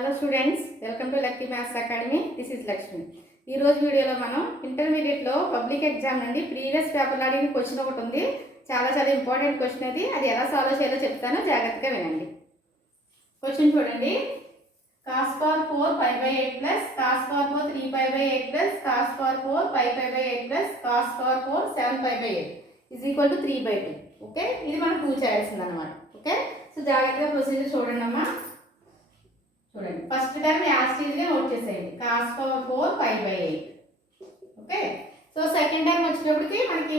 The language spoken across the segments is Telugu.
Hello students, welcome to lucky maths academy. This is Lakshmi. ఈ రోజు వీడియోలో మనం ఇంటర్మీడియట్లో పబ్లిక్ ఎగ్జామ్ నుండి ప్రీవియస్ పేపర్ అడిగిన క్వశ్చన్ ఒకటి ఉంది. చాలా ఇంపార్టెంట్ క్వశ్చన్ అది ఎలా సాల్వ్ చేయాలో చెప్తాను, జాగ్రత్తగా వినండి. క్వశ్చన్ చూడండి. cos power 4 π/8 plus cos power 4 3π/8 plus cos power 4 5π/8 plus cos power 4 7π/8 is equal to 3/2. Okay, ఇది మనం ప్రూవ్ చేయాల్సింది అనమాట. ఓకే, సో జాగ్రత్తగా ప్రొసీజర్ చూడండి అమ్మా. చూడండి, ఫస్ట్ టర్మ్ యాస్టీజ్గా నోట్ చేసేయండి, cos power 4 5/8. Okay, so second term వచ్చేటప్పటికి మనకి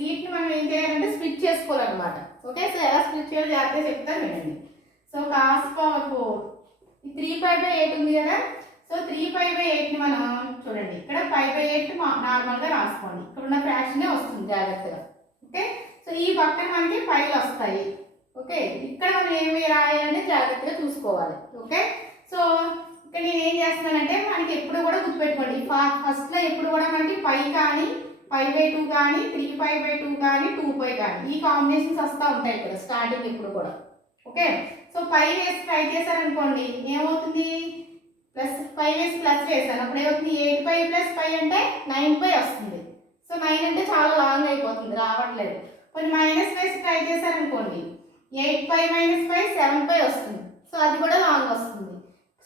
వీటిని మనం ఏం చేయాలంటే స్ప్లిట్ చేసుకోవాలన్నమాట. ఓకే, సో ఎలా స్ప్లిట్ చేయాలో జాగ్రత్తగా చెప్తాను వినండి. సో cos పవర్ 4 3π/8 ఉంది కదా. సో 3π/8ని మనం చూడండి, ఇక్కడ 5/8 నార్మల్గా రాసుకోండి. ఇక్కడ ఉన్న ఫ్రాక్షనే వస్తుంది జాగ్రత్తగా. ఓకే, సో ఈ పక్కన మనకి పైలు వస్తాయి. ఓకే, ఇక్కడ మనం ఏమి రాయాలంటే జాగ్రత్తగా చూసుకోవాలి. ఓకే, సో ఇక్కడ నేను ఏం చేస్తున్నానంటే మనకి ఎప్పుడు కూడా గుర్తుపెట్టుకోండి, ఫస్ట్లో ఎప్పుడు కూడా మనకి పై కానీ 5/2 కానీ 3π/2 కానీ 2π కానీ ఈ కాంబినేషన్స్ వస్తూ ఉంటాయి ఇక్కడ స్టార్టింగ్ ఎప్పుడు కూడా. ఓకే, సో పై వేసి ట్రై చేశారనుకోండి ఏమవుతుంది, ప్లస్ పై వేసి ప్లస్ వేసాను అప్పుడు ఏమవుతుంది, 8π ప్లస్ పై అంటే 9π వస్తుంది. సో 9 అంటే చాలా లాంగ్ అయిపోతుంది, రావట్లేదు. కొన్ని మైనస్ వేసి ట్రై చేశారనుకోండి 8π - 5 7π వస్తుంది. సో అది కూడా లాంగ్ వస్తుంది.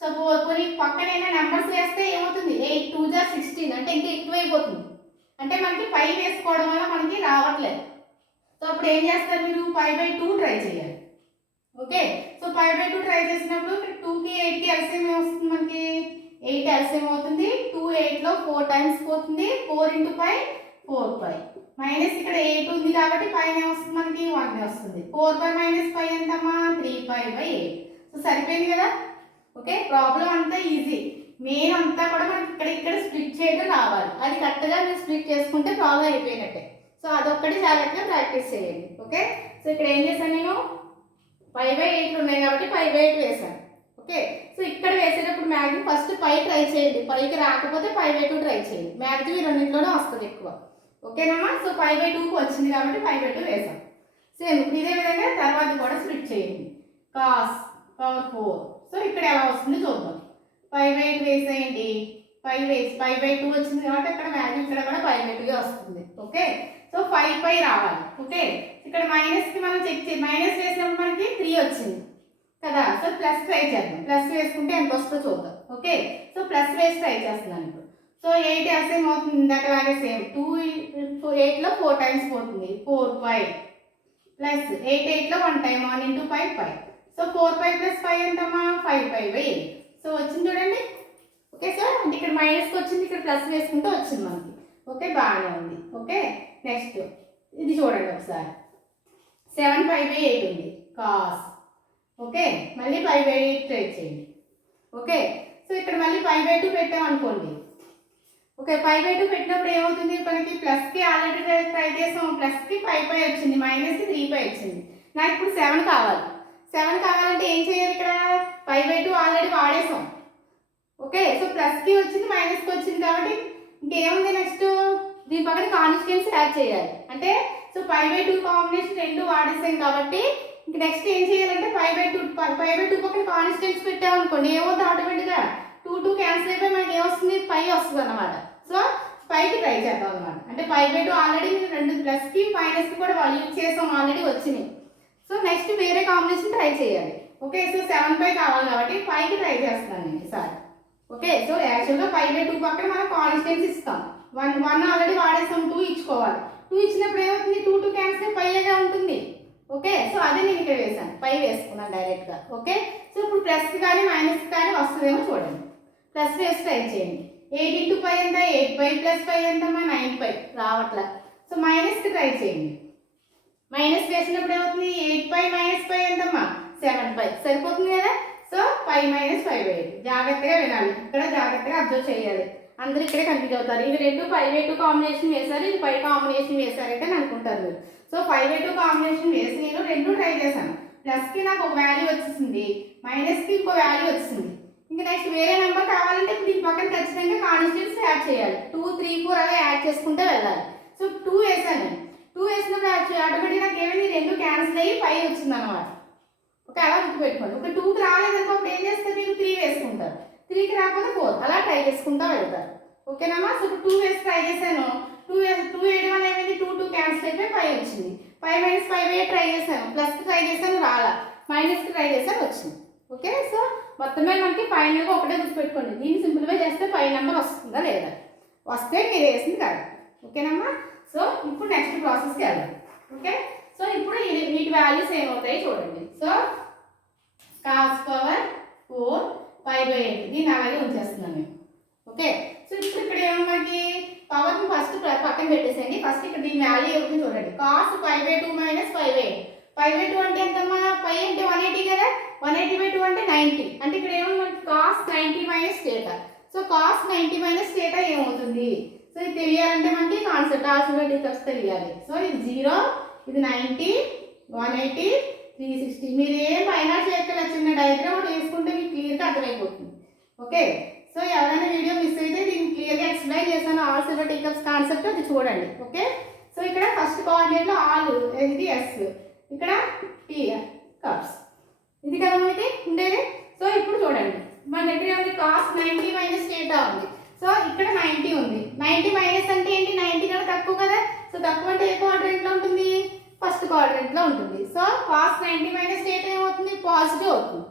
సో కొన్ని పక్కనైనా నెంబర్స్ వేస్తే ఏమవుతుంది, 8 2 జా 16 అంటే ఇంకా ఎక్కువైపోతుంది. అంటే మనకి పై వేసుకోవడం వల్ల మనకి రావట్లేదు. సో అప్పుడు ఏం చేస్తారు మీరు, 5/2 ట్రై చేయాలి. ఓకే, సో 5/2 ట్రై చేసినప్పుడు 2కి 8కి ఎల్సిఎం వస్తుంది, మనకి 8 ఎల్సిఎం అవుతుంది. 2 8లో 4 టైమ్స్ పోతుంది, 4 × 5 4π మైనస్ ఇక్కడ 8 ఉంది కాబట్టి పైన వస్తుంది మనకి 1 వస్తుంది. 4π - 5 ఎంతమ్మా, 3π/8. సో సరిపోయింది కదా. ఓకే, ప్రాబ్లం అంతా ఈజీ, మెయిన్ అంతా కూడా మనకి ఇక్కడ స్ప్లిట్ చేయడం రావాలి. అది కరెక్ట్గా మీరు స్ప్లిట్ చేసుకుంటే ప్రాబ్లం అయిపోయినట్టే. సో అదొక్కటి జాగ్రత్తగా ప్రాక్టీస్ చేయండి. ఓకే, సో ఇక్కడ ఏం చేశాను నేను, 5/8 ఉన్నాయి కాబట్టి 5/8 వేసాను. ఓకే, సో ఇక్కడ వేసేటప్పుడు మ్యాక్సిమం ఫస్ట్ పై ట్రై చేయండి, పైకి రాకపోతే 5/2 ట్రై చేయండి. మ్యాక్సిమం ఈ రెండింటిలోనే వస్తుంది ఎక్కువ. ఓకేనమ్మా, సో 5/2కి వచ్చింది కాబట్టి 5/2 వేసాం. సేమ్ ఇదే విధంగా తర్వాత కూడా స్ప్లిట్ చేయండి, cos పవర్ 4. సో ఇక్కడ ఎలా వస్తుందో చూద్దాం. 5/8 వేసేయండి, 5/2 వచ్చింది కాబట్టి ఇక్కడ మ్యాక్సిమం ఇక్కడ కూడా 5/2 వస్తుంది. ఓకే, సో 5π రావాలి. ఓకే, ఇక్కడ మైనస్కి మనం చెక్ చేయాలి, మైనస్ వేసినప్పుడు మనకి 3 వచ్చింది కదా. సో ప్లస్ ట్రై చేద్దాం, ప్లస్ వేసుకుంటే ఎంత వస్తుందో చూద్దాం. ఓకే, సో ప్లస్ వేసి ట్రై చేస్తున్నాను ఇప్పుడు. సో 8 ఎల్సిఎం అవుతుంది, ఇందాకలాగే సేమ్ 2 8లో 4 టైమ్స్ పోతుంది, 4π ప్లస్ 8 8లో 1 టైమ్ 1 × 5π. సో 4π + 5 ఎంతమ్మా, 5π/8. సో వచ్చింది చూడండి. ఓకే సార్, అంటే ఇక్కడ మైనస్కి వచ్చింది, ఇక్కడ ప్లస్ వేసుకుంటే వచ్చింది మనకి. ఓకే, బాగానే ఉంది. ఓకే, నెక్స్ట్ ఇది చూడండి ఒకసారి, 7π/8 ఉంది cos. ఓకే, మళ్ళీ 5/8 ట్రై చేయండి. ఓకే, సో ఇక్కడ మళ్ళీ 5/2 పెట్టామనుకోండి. ఓకే, 5/2 పెట్టినప్పుడు ఏమవుతుంది, మనకి ప్లస్కి ఆల్రెడీ ట్రై చేసాం, ప్లస్కి 5π వచ్చింది, మైనస్కి 3π వచ్చింది. నాకు ఇప్పుడు 7 కావాలి. 7 కావాలంటే ఏం చేయాలి, ఇక్కడ 5/2 ఆల్రెడీ వాడేసాం. ఓకే, సో ప్లస్కి వచ్చింది, మైనస్కి వచ్చింది కాబట్టి ఇంకేముంది, నెక్స్ట్ దీని పక్కన కాన్స్టెంట్స్ యాడ్ చేయాలి. అంటే సో 5/2 కాంబినేషన్ 2 వాడేసాం కాబట్టి ఇంక నెక్స్ట్ ఏం చేయాలంటే 5/2 పక్కన కాన్స్టెంట్స్ పెట్టామనుకోండి ఏమవుతుంది, ఆటోమేటిక్గా 2 2 క్యాన్సిల్ అయిపోయి మనకి ఏమొస్తుంది, పై వస్తుంది అనమాట. సో పైకి ట్రై చేద్దాం అనమాట. అంటే 5/2 ఆల్రెడీ రెండు ప్లస్కి మైనస్కి కూడా యూజ్ చేసాం, ఆల్రెడీ వచ్చినాయి. సో నెక్స్ట్ వేరే కాంబినేషన్ ట్రై చేయాలి. ఓకే, సో 7π కావాలి కాబట్టి పైకి ట్రై చేస్తున్నాను నేను ఈసారి. ఓకే, సో యాక్చువల్గా 5/2 పక్కన మనం కాన్స్టెంట్స్ ఇస్తాం. 1 ఆల్రెడీ వాడేస్తాం, 2 ఇచ్చుకోవాలి. 2 ఇచ్చినప్పుడు ఏమవుతుంది, 2 2 క్యాన్సిల్ పైగా ఉంటుంది. ఓకే, సో అదే నేను ఇక్కడ వేసాను, పై వేసుకున్నాను డైరెక్ట్గా. ఓకే, సో ఇప్పుడు ప్లస్కి కానీ మైనస్కి కానీ వస్తుందేమో చూడండి, ప్లస్ వేసి ట్రై చేయండి. 8 × π ఎంత, 8π + 5 ఎంతమ్మా, 9π రావట్లా. సో మైనస్కి ట్రై చేయండి, మైనస్ వేసినప్పుడు ఏమవుతుంది, 8π - 5 ఎంతమ్మా, 7π సరిపోతుంది కదా. సో π - 5/8 జాగ్రత్తగా వినాలి, ఇక్కడ జాగ్రత్తగా అబ్జర్వ్ చేయాలి. అందరూ ఇక్కడే కన్ఫ్యూజ్ అవుతారు, ఇవి రెండు 5/2 కాంబినేషన్ వేశారు, ఇది పై కాంబినేషన్ వేశారంటే అనుకుంటారు మీరు. సో 5/2 కాంబినేషన్ వేసి నేను 2 ట్రై చేశాను, ప్లస్కి నాకు ఒక వాల్యూ వచ్చేసింది, మైనస్కి ఇంకో వాల్యూ వచ్చింది. ఇంకా నెక్స్ట్ వేరే నెంబర్ కావాలంటే ఇప్పుడు దీని పక్కన ఖచ్చితంగా కాన్స్టెంట్స్ యాడ్ చేయాలి, 2 3 4 అలా యాడ్ చేసుకుంటే వెళ్ళాలి. సో 2 వేసాను, 2 వేసినప్పుడు ఆటోమేటిక్గా నాకు ఏమైంది, 2 క్యాన్సిల్ అయ్యి 5 వచ్చింది అనమాట. ఓకే, అలా గుర్తుపెట్టుకోండి. ఒక 2కి రాలేదనుకో అప్పుడు ఏం చేస్తారు, మీరు 3 వేసుకుంటారు. రాకపోతే 4 అలా ట్రై చేసుకుంటా వెళ్తారు. ఓకేనమ్మా. సో ఇప్పుడు 2 వేసి ట్రై చేశాను. 2 వేయడం వల్ల ఏమైంది, 2 క్యాన్సిల్ అయిపోయి 5 వచ్చింది. 5 - 5 ట్రై చేశాను, ప్లస్కి ట్రై చేశాను రాలా, మైనస్కి ట్రై చేశాను వచ్చింది. ఓకే. సో మొత్తమే మనకి ఫైనల్గా ఒకటే గుర్తుపెట్టుకోండి, దీన్ని సింప్లిఫై చేస్తే 5 నెంబర్ వస్తుందా లేదా, వస్తే మీరు వేసింది కాదు. ఓకేనమ్మా. సో ఇప్పుడు నెక్స్ట్ ప్రాసెస్కి వెళ్దాం. ఓకే. సో ఇప్పుడు వీటి వాల్యూస్ ఏమవుతాయి చూడండి. సో కాస్ పవర్ 4 5/8 దీన్ని అలాగే ఉంచేస్తున్నాను నేను. ఓకే. సో ఇప్పుడు ఇక్కడ ఏమో మనకి పవర్ని ఫస్ట్ పక్కన పెట్టేసేయండి. ఫస్ట్ ఇక్కడ దీని వాల్యూ ఏమవుతుంది చూడండి. కాస్ 5/2 - 5/8. 5/2 అంటే ఎంతమ్మా, 5 అంటే 180 కదా, 180/2 అంటే 90. అంటే ఇక్కడ ఏమో మనకి కాస్ 90 - θ. సో కాస్ 90 - θ ఏమవుతుంది, సో ఇది తెలియాలంటే మనకి కాన్సెప్ట్ ఆల్ఫాబెటికల్స్ తెలియాలి. సో ఇది 0, ఇది 90, 180, 360. మీరు ఏం పైన చేయగల చిన్న డయాగ్రామ్ కూడా వేసుకుంటే మీకు క్లియర్గా అర్థమైపోతుంది. ఓకే. సో ఎవరైనా వీడియో మిస్ అయితే దీన్ని క్లియర్గా ఎక్స్ప్లెయిన్ చేశాను ఆల్ఫాబెటికల్స్ కాన్సెప్ట్, అది చూడండి. ఓకే. సో ఇక్కడ ఫస్ట్ కోఆర్డినేట్లో ఆల్, ఇది ఎస్, ఇక్కడ టీ కప్స్, ఇది కదా మనకి ఉండేది. సో ఇప్పుడు చూడండి మన దగ్గర ఉంది కాస్ 90 - θ ఉంది. సో ఇక్కడ 90 ఉంది. 90 మైనస్ అంటే ఏంటి, 90 కన్నా తక్కువ కదా. సో తక్కువ అంటే ఏ క్వాడ్రంట్లో ఉంటుంది, ఫస్ట్ క్వాడ్రంట్లో ఉంటుంది. సో కాస్ 90 - θ ఏమవుతుంది, పాజిటివ్ అవుతుంది.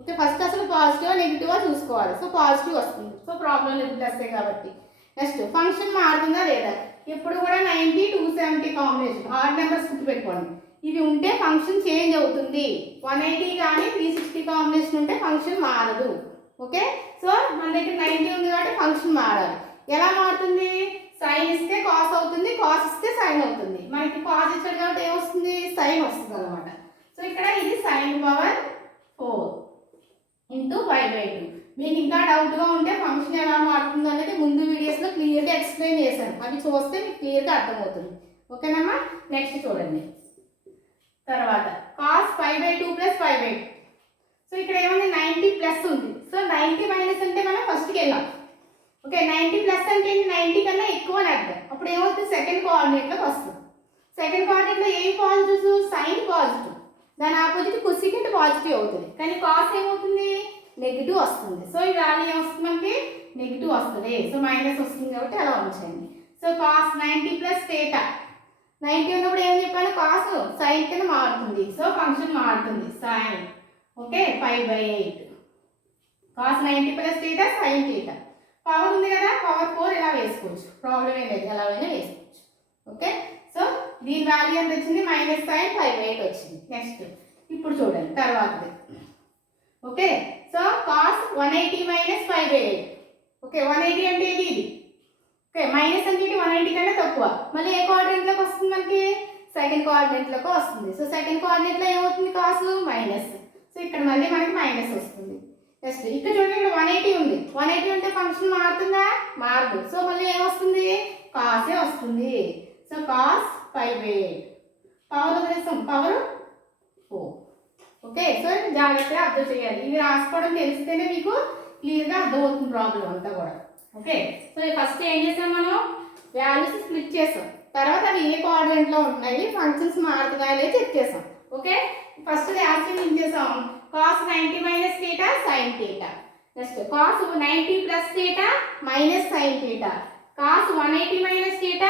ఓకే. ఫస్ట్ అసలు పాజిటివ్ నెగిటివ్ చూసుకోవాలి. సో పాజిటివ్ వస్తుంది. సో ప్రాబ్లం లేదు ప్లస్ కాబట్టి. నెక్స్ట్ ఫంక్షన్ మారుతుందా లేదా, ఎప్పుడు కూడా 90 270 కాంబినేషన్ ఆడ్ నెంబర్స్ గుర్తుపెట్టుకోండి. ఇవి ఉంటే ఫంక్షన్ చేంజ్ అవుతుంది. 180 కానీ 360 కాంబినేషన్ ఉంటే ఫంక్షన్ మారదు. ఓకే. సో మన దగ్గర 90 ఉంది కాబట్టి ఫంక్షన్ మారాలి. ఎలా మారుతుంది, సైన్ ఇస్తే కాస్ అవుతుంది, కాస్ ఇస్తే సైన్ అవుతుంది. మనకి కాస్ ఇచ్చాడు కాబట్టి ఏమొస్తుంది, సైన్ వస్తుంది అనమాట. సో ఇక్కడ ఇది sin పవర్ 4 × 5/2. మీకు ఇంకా డౌట్గా ఉంటే ఫంక్షన్ ఎలా మారుతుందో అనేది ముందు వీడియోస్లో క్లియర్గా ఎక్స్ప్లెయిన్ చేశాను, అవి చూస్తే మీకు క్లియర్గా అర్థమవుతుంది. ఓకేనమ్మా. నెక్స్ట్ చూడండి. తర్వాత కాస్ 5/2 + 5/2. సో ఇక్కడ ఏముంది, 90 ప్లస్ ఉంది. సో 90 మైనస్ అంటే మనం ఫస్ట్కి వెళ్ళాం. ఓకే. 90 ప్లస్ అంటే 90 కన్నా ఎక్కువ అని అర్థం. అప్పుడు ఏమవుతుంది, సెకండ్ కోఆర్డినేట్లోకి వస్తుంది. సెకండ్ కోఆర్డినేట్లో ఏం పాజిటివ్, సైన్ పాజిటివ్, దాని ఆపోజిట్ కొసికెంట్ పాజిటివ్ అవుతుంది. కానీ కాస్ ఏమవుతుంది, నెగిటివ్ వస్తుంది. సో ఈ వాల్యూ ఏమొస్తుంది మనకి, నెగిటివ్ వస్తుంది. సో మైనస్ వస్తుంది కాబట్టి అలా ఉంచండి. So cos 90 + θ. 90 ఉన్నప్పుడు ఏం చెప్పాను, కాస్ సైన్ కింద మారుతుంది. సో ఫంక్షన్ మారుతుంది, sine. Okay. 5/8 cos 90 + θ sin θ. Power ఉంది కదా, పవర్ 4 ఇలా వేసుకోవచ్చు, ప్రాబ్లం ఏం లేదు, ఎలా అయినా వేసుకోవచ్చు. ఓకే. సో దీని వాల్యూ ఎంత వచ్చింది, -sin 5/8 వచ్చింది. నెక్స్ట్ ఇప్పుడు చూడండి తర్వాతది. ఓకే. So cos 180 - 5/8. ఓకే. 180 అంటే ఇది. ఓకే. మైనస్ అంటే 180 కన్నా తక్కువ. మళ్ళీ ఏ కోఆర్డినేట్లోకి వస్తుంది మనకి, సెకండ్ కోఆర్డినేట్లోకి వస్తుంది. సో సెకండ్ కోఆర్డినేట్లో ఏమవుతుంది, కాస్ మైనస్. సో ఇక్కడ మళ్ళీ మనకి మైనస్ వస్తుంది. నెక్స్ట్ ఇక్కడ చూడండి, ఇక్కడ 180 ఉంది. 180 ఉంటే ఫంక్షన్ మారుతుందా, మారదు. సో మళ్ళీ ఏమొస్తుంది, కాసే వస్తుంది. So cos 5/8. పవర్ వదిలేస్తాం, పవర్ 4. ఓకే. సో జాగ్రత్తగా అర్థం చేయాలి. ఇవి రాసుకోవడం తెలిస్తేనే మీకు క్లియర్గా అర్థమవుతుంది ప్రాబ్లం అంతా కూడా. ఓకే. సో ఫస్ట్ ఏం చేసాం, మనం వాల్యూస్ స్ప్లిట్ చేసాం. తర్వాత అవి ఏ కోఆర్డినేట్లో ఉంటున్నాయి, ఫంక్షన్స్ మారుతున్నాయో లేదో చెక్ చేసాం. ఓకే. ఫస్ట్ యాక్చువల్ ఏం చేసాం, cos 90 - θ sin θ. Next cos 90 + θ -sin θ. Cos 180 - θ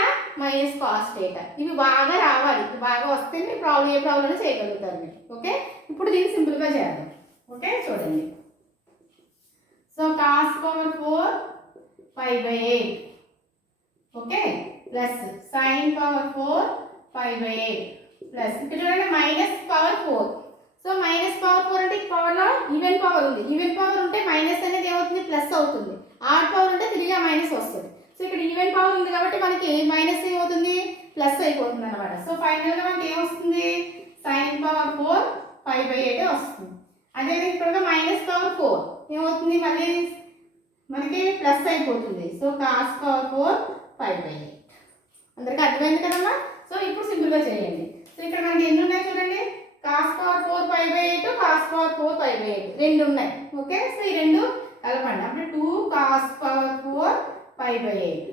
-cos θ. ఇవి బాగా రావాలి, ఇవి బాగా వస్తే మీరు ప్రాబ్లం ఏ ప్రాబ్లం చేయగలుగుతారు మీరు. ఓకే. ఇప్పుడు దీన్ని సింపుల్గా చేద్దాం. ఓకే. చూడండి. So cos power 4 5/8. Okay. Plus sine power 4 5/8 plus ఇక్కడ చూడండి minus power 4. So minus power 4 అంటే ఈ పవర్లో ఈవెన్ పవర్ ఉంది. ఈవెన్ పవర్ ఉంటే మైనస్ అనేది ఏమవుతుంది, ప్లస్ అవుతుంది. ఆడ్ పవర్ ఉంటే తిరిగి మైనస్ వస్తుంది. సో ఇక్కడ ఈవెన్ పవర్ ఉంది కాబట్టి మనకి మైనస్ ఏమవుతుంది, ప్లస్ అయిపోతుంది అనమాట. సో ఫైనల్గా మనకి ఏమొస్తుంది, సైన్ పవర్ 4 5/8 వస్తుంది. అదేవిధంగా ఇక్కడ మైనస్ పవర్ 4 ఏమవుతుంది, మళ్ళీ మనకి ప్లస్ అయిపోతుంది. So cos power 4 5/8. అందరికీ అర్థమైంది కదమ్మా. సో ఇప్పుడు సింపుల్గా చేయండి. సో ఇక్కడ మనకి ఎన్ని ఉన్నాయి చూడండి, కాస్ పవర్ 4 5/8, కాస్ పవర్ 4 5/8 రెండు ఉన్నాయి. ఓకే. సో ఈ రెండు కలపండి. అప్పుడు 2 కాస్ పవర్ 4 5/8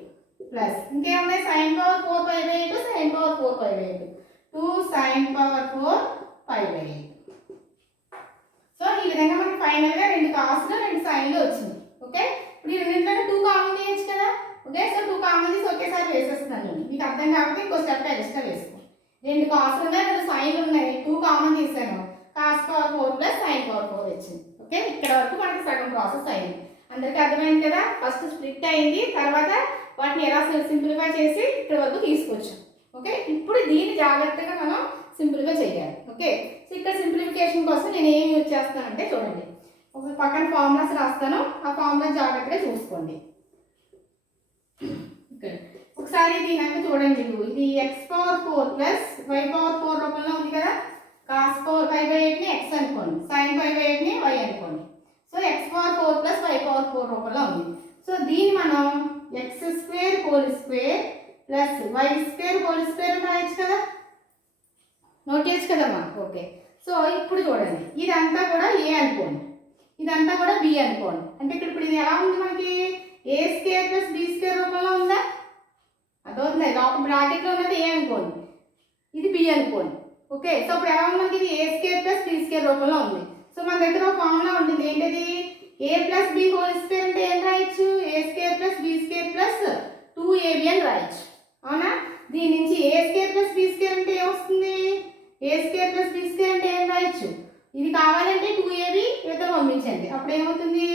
ప్లస్ ఇంకేమున్నాయి, sine power 4 5/8, sine power 4 5/8, 2 sine power 4 5/8. So ఈ విధంగా మనకి ఫైనల్గా రెండు కాస్లు రెండు సైన్లు వచ్చింది. ఓకే. అర్థం కాకపోతే ఇంకో స్టెప్ ఎక్స్ట్రా వేసుకో. 2 కాసులు ఉన్నాయి, 2 సైన్లు ఉన్నాయి, 2 కామన్ తీసాను. Cos power 4 plus sine power 4 వచ్చింది. ఓకే, ఇక్కడ వరకు మనకి సగం ప్రాసెస్ అయింది. అందరికీ అర్థమైంది కదా. ఫస్ట్ స్ప్లిట్ అయింది, తర్వాత వాటిని ఎలా సింప్లిఫై చేసి ఇక్కడ వరకు తీసుకొచ్చాం. ఓకే, ఇప్పుడు దీన్ని జాగ్రత్తగా మనం సింపుల్గా చేయాలి. ఓకే, సో ఇక్కడ సింప్లిఫికేషన్ కోసం నేను ఏం యూజ్ చేస్తానంటే చూడండి, ఒక పక్కన ఫార్ములాస్ రాస్తాను, ఆ ఫార్ములా జాగ్రత్తగా చూసుకోండి. ఒకసారి దీని చూడండి, ఇది x power 4 plus y power 4 రూపంలో ఉంది కదా. కాస్ పవర్ 5/8ని ఎక్స్ అనుకోండి, సైన్ 5/8ని వై అనుకోండి. So x power 4 plus y power 4 రూపంలో ఉంది. సో దీన్ని మనం x square whole square plus y square whole square రాయొచ్చు కదా, నోట్ చేయొచ్చు కదమ్మా. ఓకే, సో ఇప్పుడు చూడండి, ఇదంతా కూడా ఏ అనుకోండి, ఇదంతా కూడా బి అనుకోండి. అంటే ఇప్పుడు ఇది ఎలా ఉంది మనకి, ఏ స్క్వేర్ ప్లస్ బి స్క్వేర్ రూపంలో ఉందా, అదవుతుంది. లోపల బ్రాకెట్లో ఉన్నది ఏ అనుకోండి, ఇది బి అనుకోండి. ఓకే, సో ఇప్పుడు ఎలా ఉంది మనకి, ఇది A square plus B square రూపంలో ఉంది. సో మన దగ్గర ఒక ఫార్ములా ఉంటుంది, ఏంటది, A plus B whole square అంటే ఏం రాయొచ్చు, A square plus B square plus 2ab అని రాయొచ్చు. అవునా, దీని నుంచి A square plus B square అంటే ఏమొస్తుంది, A square plus B square అంటే ఏం రాయొచ్చు, ఇది కావాలంటే 2ab ఇవతల పంపించండి. అప్పుడు ఏమవుతుంది,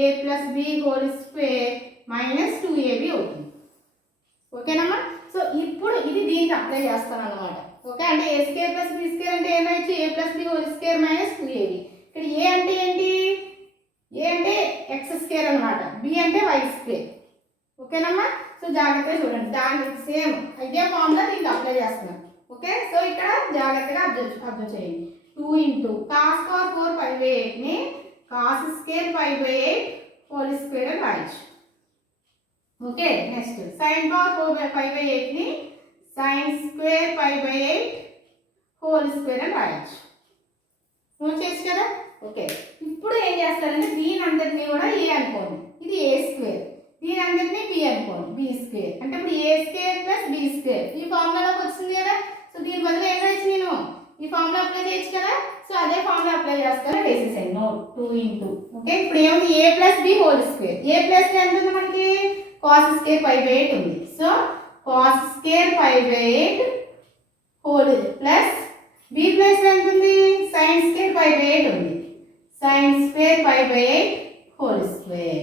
A plus B whole square minus 2ab అవుతుంది. ఓకేనమ్మా. సో ఇప్పుడు ఇది దీనికి అప్లై చేస్తాను అనమాట. ఓకే, అంటే A square plus B square అంటే ఏం రాయొచ్చు, A plus B whole square minus 2ab. ఇక్కడ ఏ అంటే ఏంటి, ఏ అంటే ఎక్స్ స్క్వేర్ అనమాట, బి అంటే వై స్క్వేర్. ఓకేనమ్మా. సో జాగ్రత్తగా చూడండి, దానికి సేమ్ ఇదే ఫార్ములా దీనికి అప్లై చేస్తున్నాం. ఓకే, సో ఇక్కడ జాగ్రత్తగా అబ్జర్వ్ చేయండి. 2 ఇంటూ కాస్ పవర్ 4 5/8ని కాస్ స్క్వేర్ 5/8 హోల్ స్క్వేర్ అని రాయొచ్చు. ఓకే, నెక్స్ట్ సైన్ పవర్ 5/8ని సైన్ స్క్వేర్ 5/8 హోల్ స్క్వేర్ అని రాయొచ్చు. నోట్ చేసి కదా. ఓకే, ఇప్పుడు ఏం చేస్తారంటే దీని అంతటిని కూడా ఏ అనుకోండి, ఇది ఏ స్క్వేర్, దీని అంతటిని బి అనుకోండి, బి స్క్వేర్. అంటే ఇప్పుడు a square plus B square ఈ ఫార్ములాలోకి వచ్చింది కదా. సో దీని బదులు ఏం రాయొచ్చు, నేను ఈ ఫార్ములా అప్లై చేయొచ్చు కదా. సో అదే ఫార్ములా అప్లై చేస్తాను, వేసేసాను. Note 2 into. ఓకే, ఇప్పుడు ఏముంది, a plus B whole square, a plus ఎంత ఉంది మనకి, కాస్ స్క్వేర్ 5/8 ఉంది. So cos square 5/8 whole plus b plus ఎంత ఉంది, సైన్ స్క్వేర్ 5/8 ఉంది, సైన్ స్క్వేర్ 5/8 హోల్ స్క్వేర్.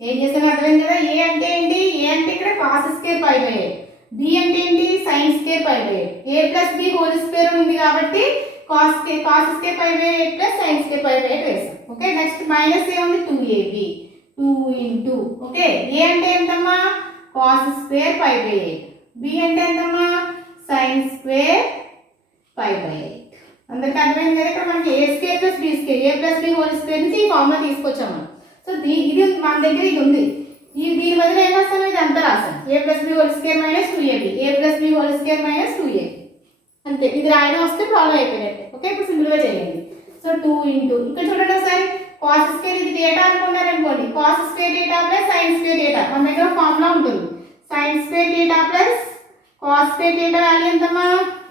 ఏం చేసాను అర్థమైంది కదా. ఏ అంటే ఏంటి, ఏ అంటే ఇక్కడ కాస్ స్క్వేర్ 5/8, బి అంటే ఏంటి, సైన్ స్క్వేర్ 5/8. ఏ ప్లస్ బి హోల్ స్క్వేర్ ఉంది కాబట్టి cos square 5/8 plus sign square 5/8 వేసాం. ఓకే, నెక్స్ట్ మైనస్ ఏముంది, 2ab 2 ఇంటూ. ఓకే, ఏ అంటే ఎంతమ్మా, కాస్ స్క్వేర్ 5/8, బి అంటే ఎంతమ్మా, సైన్ స్క్వేర్ 5/8. అందరికి అర్థమైంది కదా. ఇక్కడ మనకి ఏ square plus B square, a plus B whole square నుంచి ఈ ఫార్ములా తీసుకొచ్చాము. సో ఇది మన దగ్గర ఇది ఉంది, దీని బదులు ఏం రాస్తాను, ఇది అంతా రాసాను, A plus B whole square minus 2ab, A plus B whole square minus 2ab. అంతే, ఇది రాయడం వస్తే ప్రాబ్లం అయిపోయినట్టే. ఓకే, ఇప్పుడు సింపుల్గా చేయండి. సో 2 ఇంటూ, ఇక్కడ చూడండి ఒకసారి, కాస్ స్క్వేర్ ఇది డేటా అనుకున్నారు అనుకోండి, cos square data plus sine square data మన దగ్గర ఫార్ములా ఉంటుంది. Sine square data plus cos square data value ఎంతమ్మా,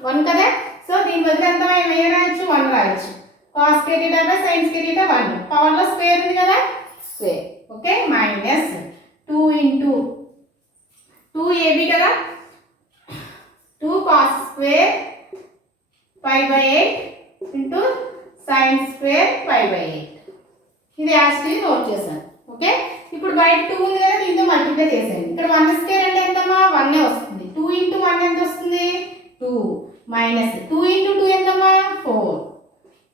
1 కదా. సో దీని బదులు ఎంత రాయొచ్చు, 1 రాయొచ్చు. Cos square data plus sine square data 1, పవర్లో స్క్వేర్ ఉంది కదా, square. Okay, minus 2 into 2ab కదా, 2 cos square 5/8 into sine square 5/8. ఇది యాక్చువల్లీ నోట్ చేశాను. ఓకే, ఇప్పుడు బయట 2 ఉంది కదా, దీంతో మల్టిప్లై చేసాను. ఇక్కడ 1 స్క్వేర్ అంటే ఎంతమ్మా, 1 వస్తుంది. 2 ఇంటూ 1 ఎంత వస్తుంది, 2 మైనస్ 2 ఇంటూ 2 ఎంతమ్మా,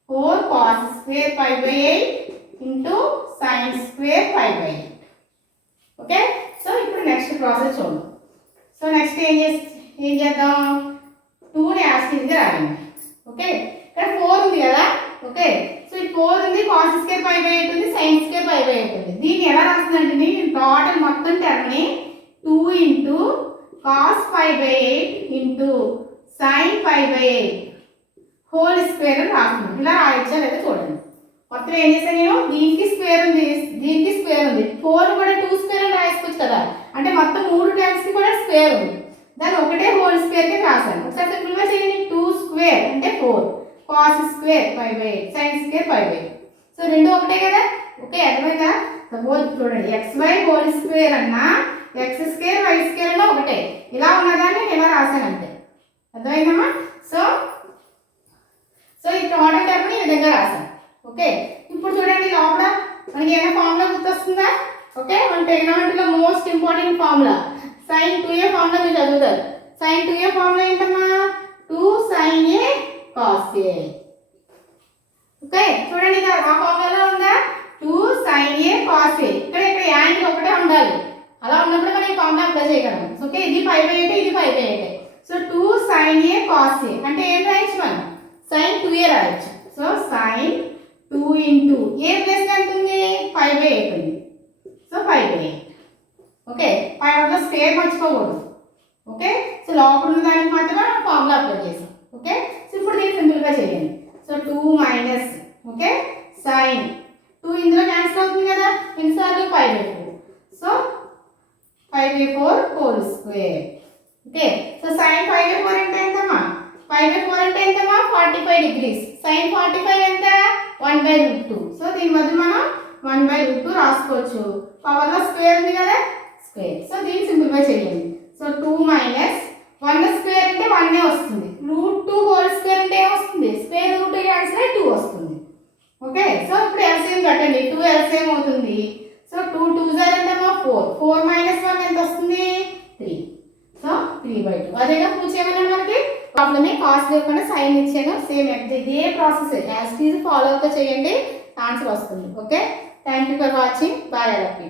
4 cos square 5/8 into sine square 5/8. Okay, so ఇప్పుడు నెక్స్ట్ ప్రాసెస్ చూడండి. సో నెక్స్ట్ ఏం చేద్దాం, 2ని యాక్చువల్గా రాయండి. ఓకే, ఇక్కడ 4 ఉంది కదా. ఓకే, సో ఈ 4 ఉంది, కాస్ స్క్వేర్ 5/8 ఉంది, సైన్ స్క్వేర్ 5/8 ఉంది. దీన్ని ఎలా రాస్తుందంటే నేను టోటల్ మొత్తం టర్మ్ని 2 into cos 5/8 into sine 5/8 whole square అని రాస్తున్నాను. ఇలా రాయొచ్చా లేదా చూడండి. మొత్తం ఏం చేశాను నేను, దీనికి స్క్వేర్ ఉంది, దీనికి స్క్వేర్ ఉంది, 4 కూడా 2 స్క్వేర్ అని రాసుకోవచ్చు కదా. అంటే మొత్తం 3 టైమ్స్కి కూడా స్క్వేర్ ఉంది, దాన్ని ఒకటే హోల్ స్క్వేర్కి రాశాను. ఒకసారి సింపుల్గా చేయండి. 2 స్క్వేర్ అంటే 4, cos square 5/8, sign square 5/8. So రెండు ఒకటే కదా. ఓకే, అర్థమైందా. సపోజ్ చూడండి XY హోల్ స్క్వేర్ అన్నా X స్క్వేర్ Y స్క్వేర్ అన్నా ఒకటే. ఇలా ఉన్నదాన్ని నేను ఇలా రాశాను అంతే. అర్థమైందమ్మా? సో ఈ టోటల్ టర్మ్ ఈ విధంగా రాశాను. ఓకే, ఇప్పుడు చూడండి లోపల మనకి ఏమైనా ఫార్ములా గుర్తొస్తుందా? ఓకే, మన ట్రిగ్నోమెట్రీలో most important formula sin 2a formula మీరు చదువుతారు. sin 2a ఫార్ములా ఏంటమ్మా? 2 sin a cos a. Okay, చూడండి ఆ ఫార్ములా ఉందా? 2 sin a cos a. ఇక్కడ యాంగిల్ ఒకటే ఉండాలి. అలా ఉన్నప్పుడు మనం ఈ ఫార్ములా అప్లై చేయగలం. ఓకే, ఇది π/8 ఇది π/8. So 2 sin a cos a అంటే ఏం రాయొచ్చు మనం? sin 2a రాయొచ్చు. So sin 2 into a plus ఎంత ఉంది? π/8 ఉంది. సో π/8. ఓకే, పై వద్ద స్క్వేర్ మర్చిపోకూడదు. ఓకే, సో లోపల ఉన్న దానికి మాత్రమే ఫార్ములా అప్లై చేసాం. ఓకే, సో ఇప్పుడు దీన్ని సింపుల్గా చేయండి. సో 2 మైనస్ ఓకే sin 2 ఇందులో క్యాన్సిల్ అవుతుంది కదా, ఎన్నిసార్లు π/4. So π/4 whole square. Okay, so sin π/4 అంటే ఎంతమ్మా? π/4 అంటే ఎంతమ్మా? 45 డిగ్రీస్. sin 45 ఎంత? 1/√2. సో దీని మధ్య మనం 1/√2 రాసుకోవచ్చు. పవర్ లో స్క్వేర్ ఉంది కదా, స్క్వేర్. సో దీన్ని సింప్లిఫై చేయండి. సో 2 మైనస్ 1 స్క్వేర్ అంటే 1 వస్తుంది. √2 హోల్ స్క్వేర్ అంటే ఏమొస్తుంది? స్క్వేర్ రూట్ క్యాన్సిల్ అయ్యి 2 వస్తుంది. ఓకే, సో ఇప్పుడు ఎల్సిఎం కట్టండి. 2 ఎల్సిఎం అవుతుంది. సో 2 2 జార్ ఎంతమ్మా? 4. 4 మైనస్ 1 ఎంత వస్తుంది? 3. సో 3/2. అదేగా ప్రూవ్ చేయమన్నాడు మనకి. ప్రాబ్లమే కాస్ట్ లేకుండా సైన్ ఇచ్చాను. సేమ్ ఇదే process as it is follow అవుతా చేయండి, ఆన్సర్ వస్తుంది. Okay, thank you for watching. Bye all of you.